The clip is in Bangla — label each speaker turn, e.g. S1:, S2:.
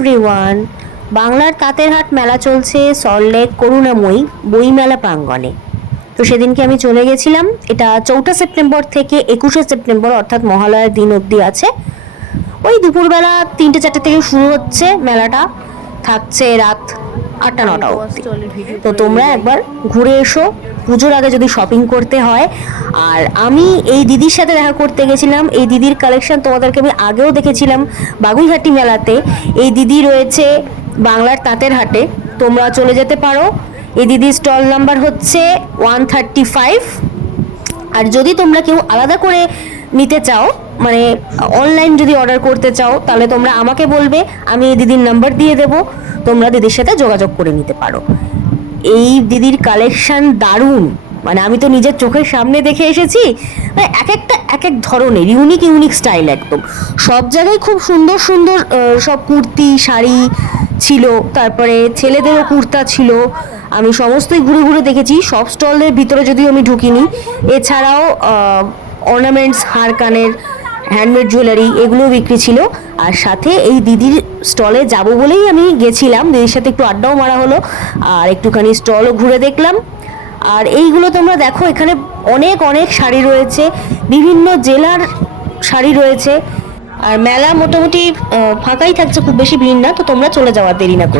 S1: এভরিওয়ান বাংলার তাঁতের হাট মেলা চলছে সল্টলেক করুণাময়ী বইমেলা প্রাঙ্গণে। তো সেদিনকে আমি চলে গেছিলাম। এটা চৌঠা সেপ্টেম্বর থেকে একুশে সেপ্টেম্বর অর্থাৎ মহালয়ার দিন অবধি আছে। ওই দুপুরবেলা তিনটে চারটে থেকে শুরু হচ্ছে মেলাটা। থাকছে রাত আটটা নটা অবধি। তো তোমরা একবার ঘুরে এসো। পুজোর আগে যদি শপিং করতে হয়, আর আমি এই দিদির সাথে দেখা করতে গেছিলাম, এই দিদির কালেকশন তোমাদেরকে আমি আগেও দেখেছিলাম বাগুইহাটি মেলাতে। এই দিদি রয়েছে বাংলার তাঁতের হাটে, তোমরা চলে যেতে পারো। এই দিদির স্টল নাম্বার হচ্ছে ওয়ান থার্টি ফাইভ আর যদি তোমরা কেউ আলাদা করে নিতে চাও মানে অনলাইন যদি অর্ডার করতে চাও, তাহলে তোমরা আমাকে বলবে, আমি এই দিদির নাম্বার দিয়ে দেবো। তোমরা দিদির সাথে যোগাযোগ করে নিতে পারো। এই দিদির কালেকশন দারুণ। মানে আমি তো নিজের চোখের সামনে দেখে এসেছি মানে এক একটা, এক এক ধরনের ইউনিক ইউনিক স্টাইল একদম। সব জায়গায় খুব সুন্দর সুন্দর সব কুর্তি, শাড়ি ছিল, তারপরে ছেলেদেরও কুর্তা ছিল। আমি সমস্তই ঘুরে ঘুরে দেখেছি, সব স্টলের ভিতরে যদিও আমি ঢুকিনি। এছাড়াও অর্নামেন্টস হার কানের হ্যান্ডমেড জুয়েলারি এগুলো বিক্রি ছিল। আর সাথে এই দিদির স্টলে যাব বলেই আমি গেছিলাম। দিদির সাথে একটু আড্ডাও মারা হলো। আর একটুখানি স্টলও ঘুরে দেখলাম। আর এইগুলো তোমরা দেখো, এখানে অনেক অনেক শাড়ি রয়েছে। বিভিন্ন জেলার শাড়ি রয়েছে। আর মেলা মোটামুটি ফাঁকাই থাকছে, খুব বেশি ভিড় না। তো তোমরা চলে যাওয়ার দেরি না করে।